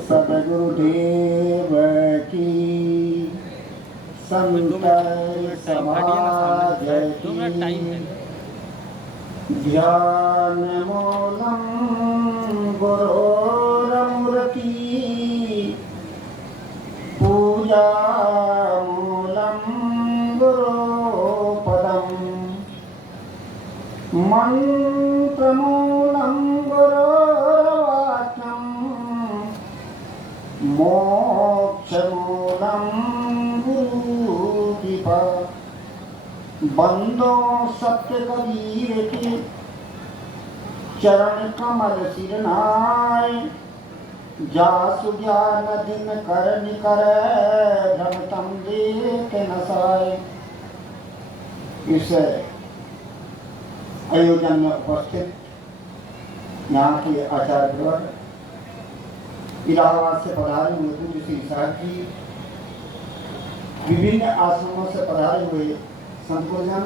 सदगुरुदेव की संत समाज की ध्यान मूलम गुरोरमूर्ति पूजा मूलम गुरुपदम मंत्र मूलम गुरोर्वाक्यम मोक्ष मूलम गुरुकृपा। बंदो सत्य कबीर के चरण कमल सिर नाय, जासु ज्ञान दिन कर निकर भ्रमतम देख नसाय। इस आयोजन में उपस्थित यहाँ के आचार्य वर्ग, इलाहाबाद से पधारे हुए पूज्य श्री साहब जी, विभिन्न आश्रमों से पधारे हुए संतोजन,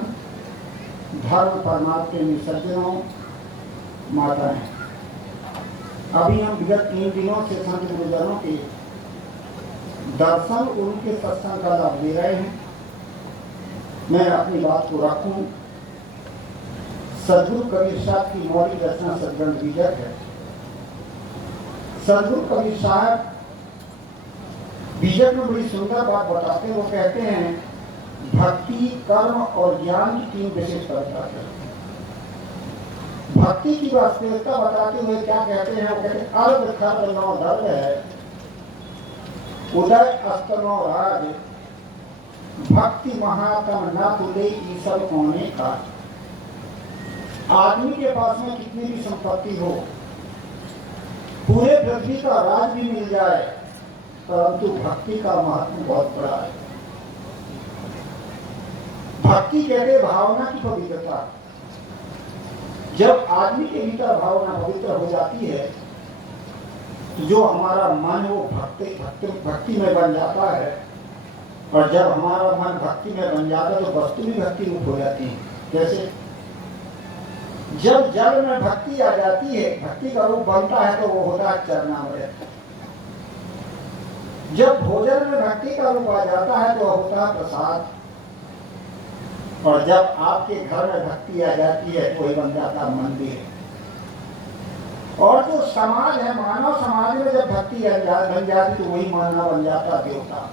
धर्म परमात्मा सज्जनों, माताएं, अभी हम विगत 3 दिनों से संत गुरुजनों के दर्शन, उनके सत्संग का लाभ ले रहे हैं। मैं अपनी बात को रखूं। सदगुरु कबीर साहब की मौलिक रचना सदगुरु बीजक है। सदगुरु कबीर साहब बीजक में बड़ी सुंदर बात बताते हैं। वो कहते हैं भक्ति, कर्म और ज्ञान की 3 विशेषता बताते हैं। भक्ति की वास्तविकता बताते हुए क्या कहते हैं? वो कहते हैं अर्ध खर्द नौ धर्म है, उदय अस्त नौ राज, भक्ति महातम न तुले ईश्वर होने का। आदमी के पास में कितनी भी संपत्ति हो, पूरे पृथ्वी का राज भी मिल जाए, परंतु भक्ति का महत्व बहुत बड़ा है। भक्ति कहते भावना की पवित्रता। जब आदमी के भीतर भावना पवित्र हो जाती है, जो हमारा मन वो भक्ति में बन जाता है, और जब हमारा मन भक्ति में बन जाता है तो वस्तु भी भक्ति रूप हो जाती है। जैसे जब जल में भक्ति आ जाती है, भक्ति का रूप बनता है, तो वो होता है चरणामृत। जब भोजन में भक्ति का रूप आ जाता है तो होता है प्रसाद, और जब आपके घर में भक्ति आ जाती है तो वही बन जाता है मंदिर। और जो समाज है, मानव समाज में जब भक्ति बन जाती तो वही मानव बन जाता देवता।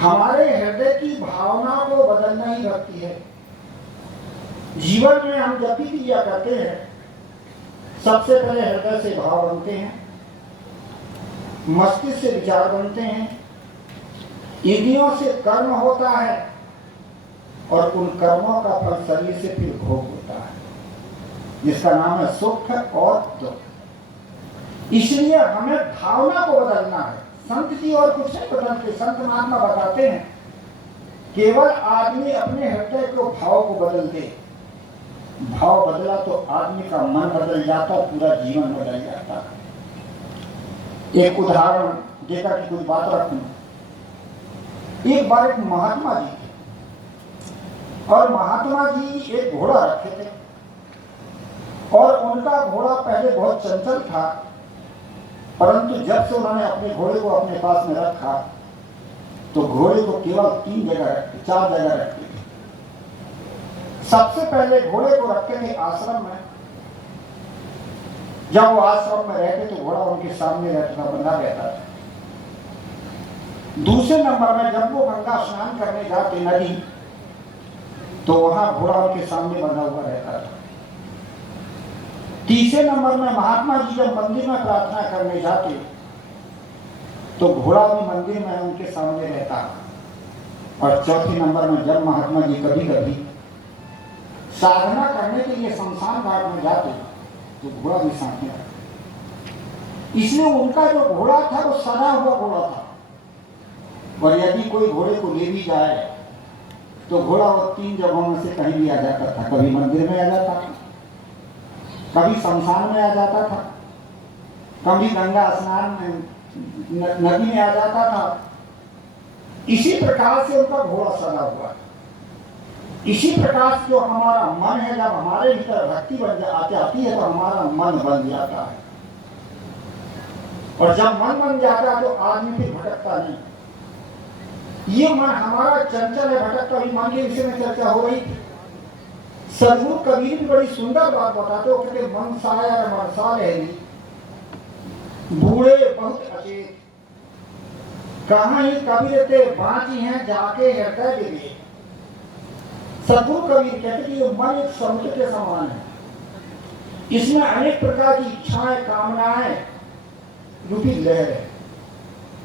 हमारे हृदय की भावना को बदलना ही भक्ति है। जीवन में हम जब भी क्रिया करते हैं, सबसे पहले हृदय से भाव बनते हैं, मस्तिष्क से विचार बनते हैं, इंद्रियों से कर्म होता है, और उन कर्मों का फल शरीर से फिर भोग होता है, जिसका नाम है सुख और दुख। इसलिए हमें भावना को बदलना है। संत जी और कुछ नहीं बदलते। संत महात्मा बताते हैं केवल आदमी अपने हृदय को भाव को बदल दे, भाव बदला तो आदमी का मन बदल जाता, पूरा जीवन बदल जाता। एक उदाहरण देकर के कुछ बात रखूं। एक बार एक महात्मा जी थे, और महात्मा जी एक घोड़ा रखे थे, और उनका घोड़ा पहले बहुत चंचल था, परंतु जब से उन्होंने अपने घोड़े को अपने पास में रखा तो घोड़े को केवल 4 जगह रखते थे। सबसे पहले घोड़े को रखते थे आश्रम में। जब वो आश्रम में रहते तो घोड़ा उनके सामने रहता था, बंधा रहता था। दूसरे नंबर में जब वो गंगा स्नान करने जाते नदी, तो वहां घोड़ा उनके सामने बंधा हुआ रहता था। तीसरे नंबर में महात्मा जी जब मंदिर में प्रार्थना करने जाते तो घोड़ा भी मंदिर में उनके सामने रहता। और चौथे नंबर में जब महात्मा जी कभी कभी साधना करने के लिए शमशान घाट में जाते तो घोड़ा भी साथ में रहता। इसलिए उनका जो घोड़ा था वो सदा हुआ घोड़ा था, और यदि कोई घोड़े को ले भी जाए तो घोड़ा वो 3 जगहों में से कहीं भी आ जाता था। कभी मंदिर में आ जाता था, कभी शमशान में आ जाता था, कभी गंगा स्नान में नदी में आ जाता था। इसी प्रकार से उनका घोड़ा सदा हुआ। इसी प्रकार से जो हमारा मन है, जब हमारे भीतर भक्ति बन आती है तो हमारा मन बन जाता है। और जब मन बन जाता है तो आदमी फिर भटकता नहीं। ये मन हमारा चंचल है, भटकता। भी मन के विषय में चर्चा हो रही थी। सदगुरु कबीर भी बड़ी सुंदर बात बताते हो, कहते मन साया मनसा लहरी, बूढ़े बहुत अचेत, कहाँ ही कबीर ते बाँची हैं जाके हृदय विवेक। सदगुरु कबीर कहते कि ये मन एक समुद्र के समान है, इसमें अनेक प्रकार की इच्छाएं कामनाएं रूपी लहर है,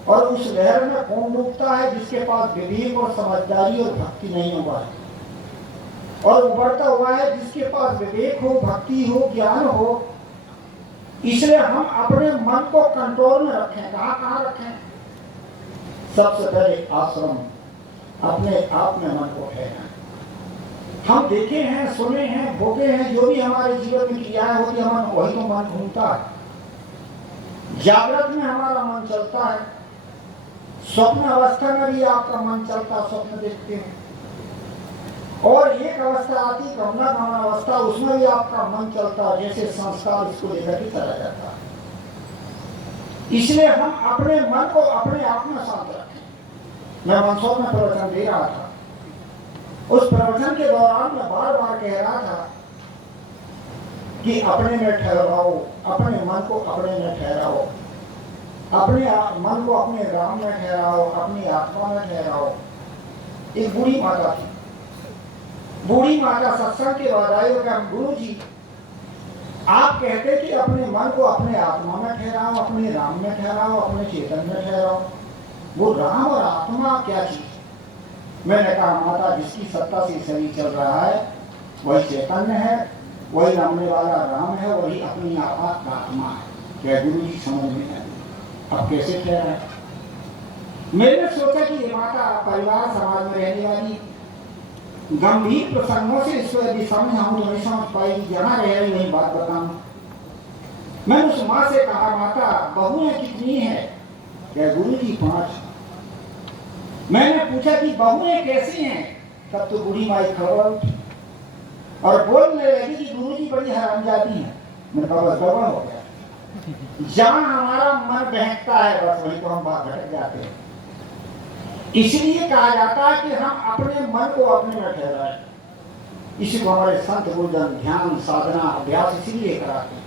और उस लहर में कौन डूबता है? जिसके पास विवेक और समझदारी और भक्ति नहीं हुआ है, और उभरता हुआ है जिसके पास विवेक हो, भक्ति हो, ज्ञान हो। इसलिए हम अपने मन को कंट्रोल में रखें। कहाँ रखें? सबसे पहले आश्रम, अपने आप में मन को ठहराएं। हम देखे हैं, सुने हैं, भोगे हैं, जो भी हमारे जीवन में क्रियाएं होती है, वही तो मन घूमता है। जागृत में हमारा मन चलता है, स्वप्न अवस्था में भी आपका मन चलता, स्वप्न देखते हैं, और एक अवस्था आती गमना गमन अवस्था, उसमें भी आपका मन चलता, जैसे संस्कार इसको लेकर के चला जाता है। इसलिए हम अपने मन को अपने आप में शांत रखें। मैं मंदसौर में प्रवचन दे रहा था, उस प्रवचन के दौरान मैं बार बार कह रहा था कि अपने में ठहराओ, अपने मन को अपने में ठहराओ, अपने मन को अपने राम में ठहराओ, अपनी आत्मा में ठहराओ। एक बूढ़ी माता थी, बूढ़ी माता सत्संग के बाद आई और कहा, गुरु जी आप कहते कि अपने मन को अपने आत्मा में ठहराओ, अपने राम में ठहराओ, अपने चेतन में ठहराओ। वो राम और आत्मा क्या चीज? मैंने कहा, माता जिसकी सत्ता से शरीर चल रहा है वही चैतन्य है, वही रमने वाला राम है, वही अपनी आत्मा है। क्या गुरु जी समझ में नहीं? अब कैसे ठहराए? मैंने सोचा कि ये माता परिवार समाज में रहने वाली, गंभीर प्रसंगों से इसको यदि समझाऊं तो नहीं समझ पाएगी, जहां रह रही वही बात बताऊं। मैं उस माँ से कहा, माता बहुएं कितनी है? क्या गुरु जी 5। मैंने पूछा कि बहुएं कैसी हैं? तब तो बूढ़ी माई खबर उठी और बोलने लगी कि गुरु जी बड़ी हरामजादी है। मैंने कहा बस गड़बड़ हो गया। जहां हमारा मन बहकता है बस वही तो हम बात भटक जाते हैं। इसलिए कहा जाता है कि हम अपने मन को अपने में ठहराएं। इसी को हमारे संत गुरुजन ध्यान साधना अभ्यास इसीलिए कराते हैं।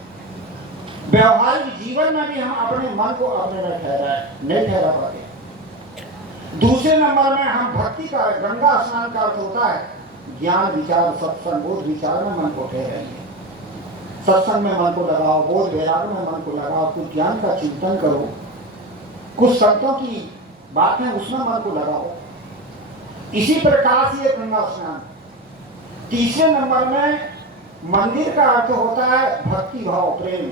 व्यवहारिक जीवन में भी हम अपने मन को अपने में ठहराएं, नहीं ठहरा पाते। दूसरे नंबर में हम भक्ति का, गंगा स्नान का अर्थ होता है ज्ञान विचार सत्संग, बोध विचार में मन को ठहराएंगे। सत्संग में मन को लगाओ, बोध वैराग में मन को लगाओ, कुछ ज्ञान का चिंतन करो, कुछ संतों की बातें उसमें मन को लगाओ। इसी प्रकार से गंगा स्नान। तीसरे नंबर में मंदिर का अर्थ होता है भक्ति भाव, प्रेम।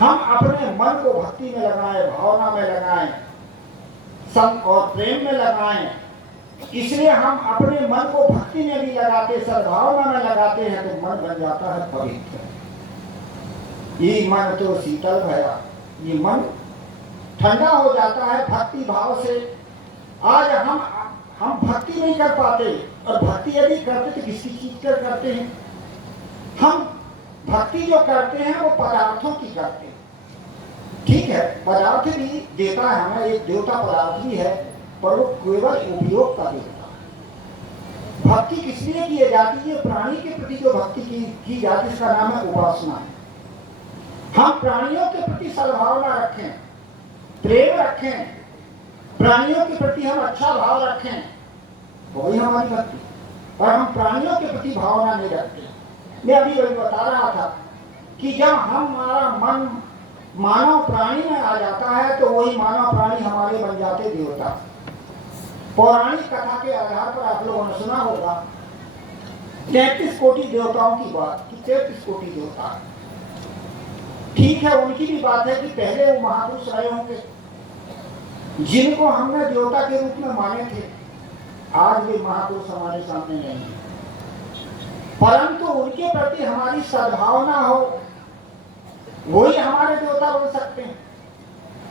हम अपने मन को भक्ति में लगाएं, भावना में लगाएं, संत और प्रेम में लगाएं। इसलिए हम अपने मन को भक्ति में भी लगाते, सद्भावना में लगाते हैं तो मन बन जाता है पवित्र। ये मन तो शीतल भया, ये मन ठंडा हो जाता है भक्ति भाव से। आज हम भक्ति नहीं कर पाते, और भक्ति यदि करते तो किसी चीज कर करते हैं? हम भक्ति जो करते हैं वो पदार्थों की करते हैं। ठीक है, पदार्थ भी देता है हमें, एक देवता पदार्थ भी है, पर वो केवल उपयोग का देवता है। भक्ति किस लिए की जाती है? प्राणी के प्रति जो भक्ति की जाती है इसका नाम है उपासना। हम प्राणियों के प्रति सद्भावना रखें, प्रेम रखें, प्राणियों के प्रति हम अच्छा भाव रखें, वही हमारी भक्ति। और हम प्राणियों के प्रति भावना नहीं रखते। मैं अभी वही बता रहा था कि जब हमारा मन मानव प्राणी में आ जाता है तो वही मानव प्राणी हमारे बन जाते देवता। पौराणिक कथा के आधार पर आप लोगों ने सुना होगा 33 कोटि देवताओं की बात, कि 33 कोटि देवता। ठीक है, उनकी भी बात है कि पहले वो महापुरुष रहे होंगे जिनको हमने देवता के रूप में माने थे। आज भी महापुरुष हमारे सामने नहीं है, परंतु उनके प्रति हमारी सद्भावना हो, वही हमारे देवता बन सकते हैं।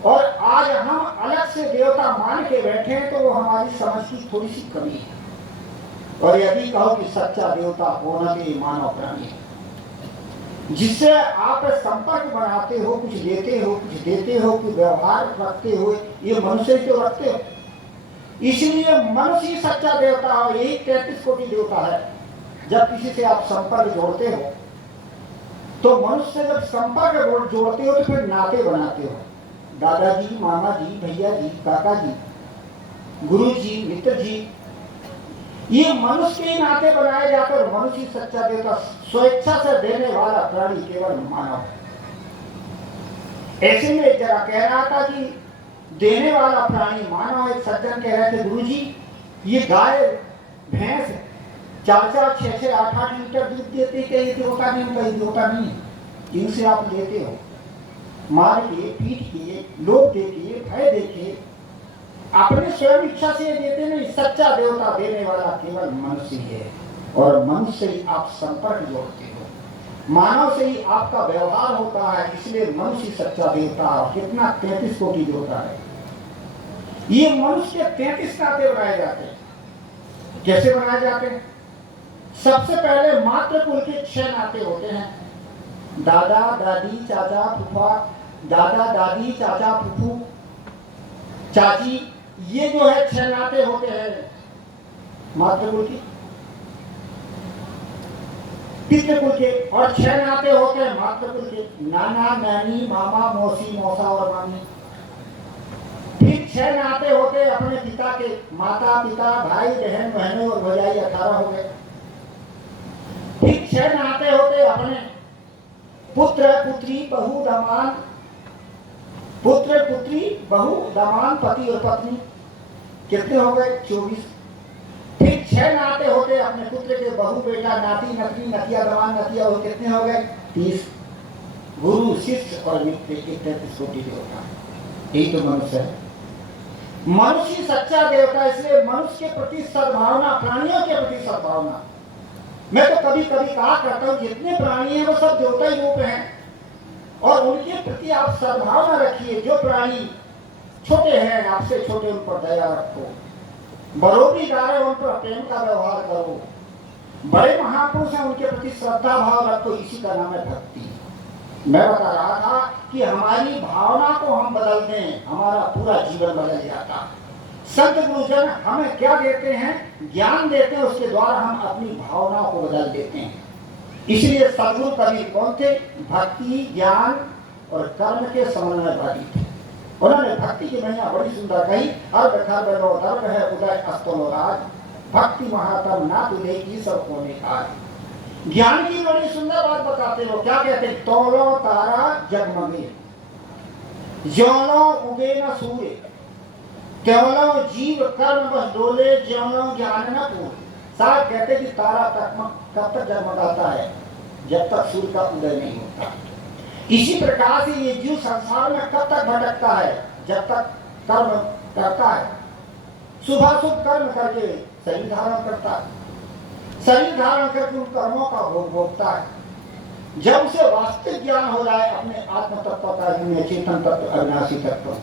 और आज हम अलग से देवता मान के बैठे हैं तो वो हमारी समझ की थोड़ी सी कमी है। और यदि कहो कि सच्चा देवता होना भी मानव प्राणी है, जिससे आप संपर्क बनाते हो, कुछ लेते हो, कुछ देते हो, कुछ व्यवहार रखते हो, ये मनुष्य तो रखते हो। इसलिए मनुष्य ही सच्चा देवता हो, यही 33 कोटि देवता है। जब किसी से आप संपर्क जोड़ते हो तो मनुष्य से जब संपर्क जोड़ते हो तो फिर नाते बनाते हो। दादाजी, मामा जी, भैया जी, काका जी, गुरु जी, मित्र जी, ये मनुष्य के नाते बनाए जाते और मनुष्य सच्चा देवता, स्वेच्छा से देने वाला प्राणी केवल मानव है। ऐसे में एक जगह कह रहा था कि देने वाला प्राणी मानव। एक सज्जन कह रहे थे, गुरु जी ये गाय भैंस 4-4, 6-6, 8-8 लीटर दूध देते, कहीं देवता नहीं, कहीं देवता नहीं, इनसे आप लेते हो, मार के, पीट के, लोभ देके, भय देके, अपने स्वयं इच्छा से देते नहीं। सच्चा देवता देने वाला केवल मनुष्य है, और मनुष्य ही आप संपर्क जोड़ते हो, मानव से ही आपका व्यवहार होता है, इसलिए मनुष्य सच्चा देवता। कितना 33 कोटि देवता है। ये मनुष्य के 33 नाते बनाए जाते हैं। कैसे बनाए जाते हैं? सबसे पहले मातृ कुल के 6 नाते होते हैं। दादा दादी, चाचा फूफा, दादा दादी, चाचा फूफू, चाची, ये जो है 6 नाते होते हैं मातृकुल के। पितृकुल के और 6 नाते होते हैं मातृकुल के, नाना नानी, मामा मौसी, मौसा और मामी। फिर 6 नाते होते हैं अपने पिता के, माता पिता, भाई बहन, बहनें और भौजाई, 18 हो गए। फिर 6 नाते होते अपने पुत्र पुत्री, बहू दामाद, पुत्र पुत्री, बहू दामाद, पति और पत्नी, कितने हो गए? 24। फिर 6 नाते होते अपने पुत्र के, बहू बेटा, नाती नती, नतिया दामाद, नतिया, और कितने हो गए? 30। गुरु शिष्य और मित्र के 33 कोटि देवता। यही तो मनुष्य है। मनुष्य सच्चा देवता, इसलिए मनुष्य के प्रति सद्भावना, प्राणियों के प्रति सद्भावना। मैं तो कभी कभी कहा करता हूँ, जितने प्राणी हैं वो सब देवता ही रूप हैं, और उनके प्रति आप सद्भावना रखिए। जो प्राणी छोटे हैं, आपसे छोटे, उन पर दया रखो, बरोबरीदार है, उन पर प्रेम का व्यवहार करो, बड़े महापुरुष हैं, उनके प्रति श्रद्धा भाव रखो। इसी का नाम है भक्ति। मैं बता रहा था कि हमारी भावना को हम बदल दें, हमारा पूरा जीवन बदल जाता। संत गुरुजन हमें क्या देते हैं? ज्ञान देते हैं, उसके द्वारा हम अपनी भावना को बदल देते हैं। इसलिए सदगुरु कबीर कौन थे? भक्ति, ज्ञान और कर्म के समन्वयवादी थे। उन्होंने भक्ति की महिमा बड़ी सुंदर कही, अर्घ खर्ब लो दर्भ है उदय अस्तलो राज, भक्ति महात्म ना तुले की सब कोने काज। ज्ञान की बड़ी सुंदर बात बताते हो। क्या कहते? तोलो तारा जगमगे, ज्योलो उगे न सूर्य, त्योलो जीव कर्म बस डोले, ज्योलो ज्ञान न पूरे। साहब कहते कि तारा कब तक जगमगाता है? जब तक सूर्य का उदय नहीं होता। इसी प्रकार से ये जीव संसार में कब तक भटकता है? जब तक कर्म करता है, शुभाशुभ कर्म करके शरीर धारण करता है, शरीर धारण करके उन कर्मों का भोग भोगता है। जब उसे वास्तविक ज्ञान हो जाए अपने आत्म तत्व का, चेतन तत्व, अविनाशी तत्व,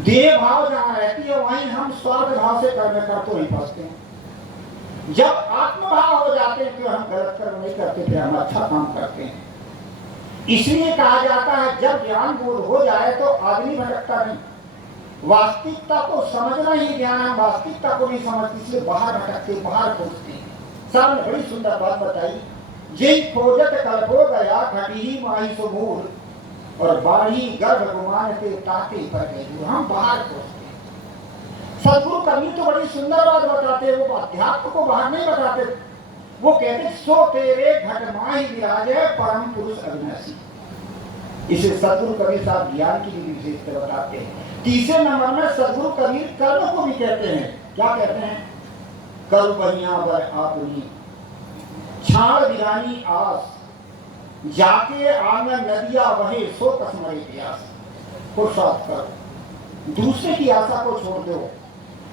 देह भाव जहां रहती है वहीं हम स्वार्थ भाव से कर्म करते नहीं फंसते हैं। जब आत्मभाव हो जाते हैं तो हम गलत कर्म नहीं करते, फिर हम अच्छा काम करते हैं। इसलिए कहा जाता है जब ज्ञान बोध हो जाए तो आदमी भटकता नहीं। वास्तविकता को समझना ही ज्ञान है, वास्तविकता को नहीं समझते इसलिए बाहर भटकते, बाहर खोजते हैं। सामने बड़ी सुंदर बात बताई, जे खोजत कल्पो गया घटी माही सुमूल, और बाढ़ी गर्भ गुमानते ताते पर गई। हम बाहर खोजते। सदगुरु कबीर तो बड़ी सुंदर बात बताते, वो अध्यात्म को बाहर नहीं बताते। वो कहते सो तेरे घट माही विराजे परम पुरुष अविनाशी। इसे सदगुरु कबीर साहब ज्ञान की भी विशेषता बताते हैं। तीसरे नंबर में सदगुरु कबीर कर्म को भी कहते हैं। क्या कहते हैं? कर बनिया बर आपनी, छाड़ बिरानी आस, जाके आंगन नदिया वहे सो कसमरे प्यास। पुरुषार्थ करो, दूसरे की आशा को छोड़ दो।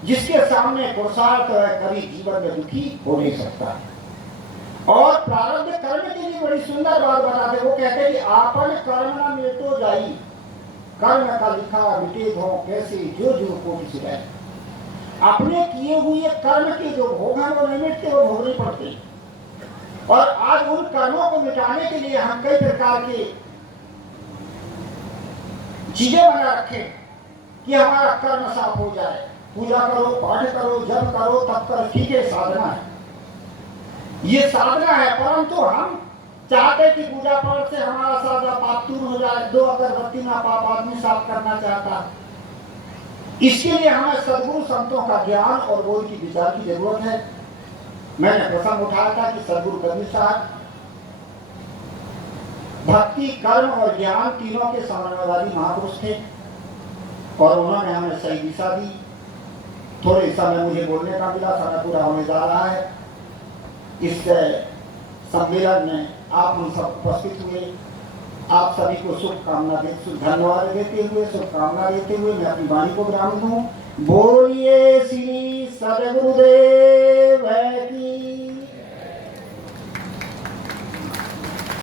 जिसके सामने पुरुषार्थ है कभी जीवन में दुखी हो नहीं सकता। और प्रारब्ध कर्म की भी बड़ी सुंदर बात बताते। वो कहते हैं कि आपन कर्म न मिटो जाई, कर्म का लिखा मिटे धो कैसे जो जो कोटि सिराए। अपने किए हुए कर्म के जो भोग हैं वो नहीं मिटते, वो भोगने पड़ते। और आज उन कर्मों को मिटाने के लिए हम कई प्रकार के चीजें बना रखे कि हमारा कर्म साफ हो जाए। पूजा करो, पाठ करो, जप करो, तप करो, ठीक है, साधना है, ये साधना है। परंतु हम चाहते कि पूजा पाठ से हमारा सारा पाप दूर हो जाए। 2 अगरबत्ती ना पाप आदमी साफ करना चाहता। इसके लिए हमें सद्गुरु संतों का ज्ञान और बोध की विचार की जरूरत है। मैंने प्रसंग उठाया था कि सद्गुरु कबीर साहब भक्ति, कर्म और ज्ञान तीनों के समन्वयवादी महापुरुष थे और उन्होंने हमें सही दिशा दी। थोड़े समय मुझे बोलने का मिला, समय पूरा होने जा रहा है। इस सम्मेलन में आप हम सब उपस्थित हुए, आप सभी को शुभकामना धन्यवाद देते हुए, शुभकामना देते हुए मैं अपनी वाणी को विराम दूं। बोलिए श्री सद्गुरुदेव की